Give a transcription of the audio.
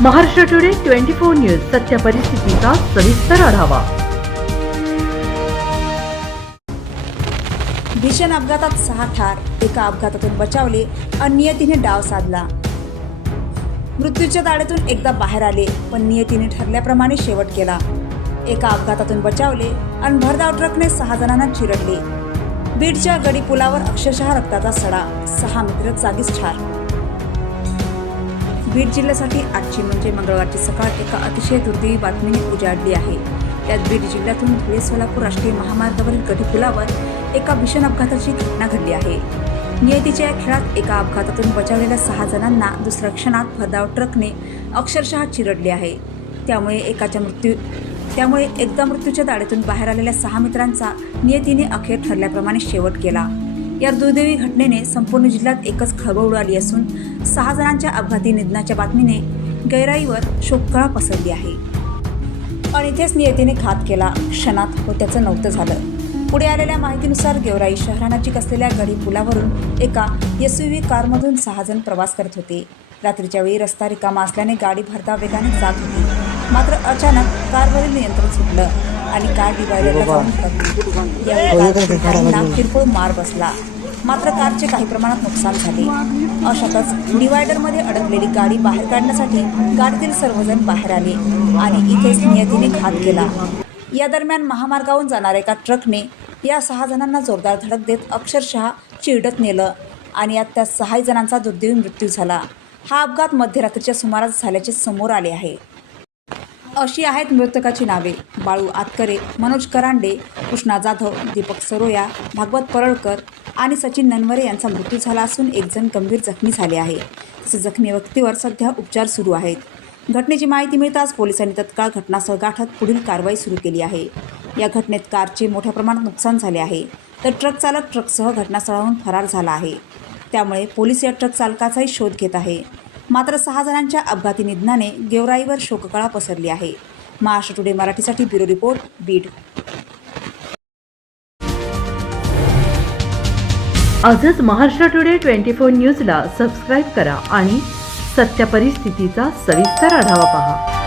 Maharashtra today twenty four news सत्य परिस्थितीचा सविस्तर आढावा. भीषण अपघातात सहा ठार. एका अपघातातून बचावले अनियतीने डाव साधला. मृत्यूच्या दाढेतून एकदा बाहेर आले पण नियतीने ठरल्याप्रमाणे शेवट केला. एका अपघातातून बचावले आणि भरधाव ट्रकने सहा जणांना चिरडले. बीडच्या गडी पुलावर अक्षरशः रक्ताचा सडा. सहा मित्र जागीच ठार. बीड जिल्ह्यासाठी आजची म्हणजे मंगळवारची सकाळ एका अतिशय दुर्दैवी बातमीने उजाडली आहे. त्यात बीड जिल्ह्यातून धुळे सोलापूर राष्ट्रीय महामार्गावरील गडी पुलावर एका भीषण अपघाताची घटना घडली आहे. नियतीच्या या खेळात एका अपघातातून बचावलेल्या सहा जणांना दुसऱ्या क्षणात भरधाव ट्रकने अक्षरशः चिरडले आहे. त्यामुळे एकाच्या मृत्यू त्यामुळे एकदा मृत्यूच्या दाढेतून बाहेर आलेल्या सहा मित्रांचा नियतीने अखेर ठरल्याप्रमाणे शेवट केला. या दुर्दैवी घटनेने संपूर्ण जिल्ह्यात एकच खळबळ उडाली असून सहा जणांच्या अपघाती निधनाच्या बातमीने गैराईवर शोककळा पसरली आहे. आणि इथेच नियतीने घात केला. क्षणात होत्याचं नव्हतं झालं. पुढे आलेल्या माहितीनुसार गेवराई शहरानजीक असलेल्या गडी पुलावरून एका एस यू व्ही कारमधून सहा जण प्रवास करत होते. रात्रीच्या वेळी रस्ता रिकामा असल्याने गाडी भरधाव वेगाने जात होती. मात्र अचानक कारवरील नियंत्रण सुटलं आणि कार डिवायडरला जाऊन धडकली यावेळी कारच्या गाडीला किरकोळ मार बसला. मात्र कारचे काही प्रमाणात नुकसान झाले. अशातच डिवायडरमध्ये अडकलेली गाडी बाहेर काढण्यासाठी गाडीतील सर्वजण बाहेर आले आणि इथेच नियतीने घात केला. या दरम्यान महामार्गावरून जाणाऱ्या एका ट्रकने या सहा जणांना जोरदार धडक देत अक्षरशः चिरडत नेलं आणि यात त्या सहा जणांचा दुर्दैवी मृत्यू झाला. हा अपघात मध्यरात्रीच्या सुमारास झाल्याचे समोर आले आहे. अशी आहेत मृतकाची नावे. बाळू आतकरे मनोज करांडे कृष्णा जाधव दीपक सरोया भागवत परळकर आणि सचिन ननवरे यांचा मृत्यू झाला असून एकजण गंभीर जखमी झाले आहे. तसेच जखमी व्यक्तीवर सध्या उपचार सुरू आहेत. घटनेची माहिती मिळताच पोलिसांनी तत्काळ घटनास्थळ गाठत पुढील कारवाई सुरू केली आहे. या घटनेत कारचे मोठ्या प्रमाणात नुकसान झाले आहे. तर ट्रक चालक ट्रकसह घटनास्थळाहून फरार झाला आहे. त्यामुळे पोलीस या ट्रक चालकाचाही शोध घेत आहे. मात्र सहा जणांच्या अपघाती निधनाने गेवराईवर शोककळा पसरली आहे. महाराष्ट्र टुडे मराठीसाठी ब्युरो रिपोर्ट बीड. आजच महाराष्ट्र टुडे ट्वेंटी फोर न्यूजला सबस्क्राईब करा आणि सत्य परिस्थितीचा सविस्तर आढावा पहा.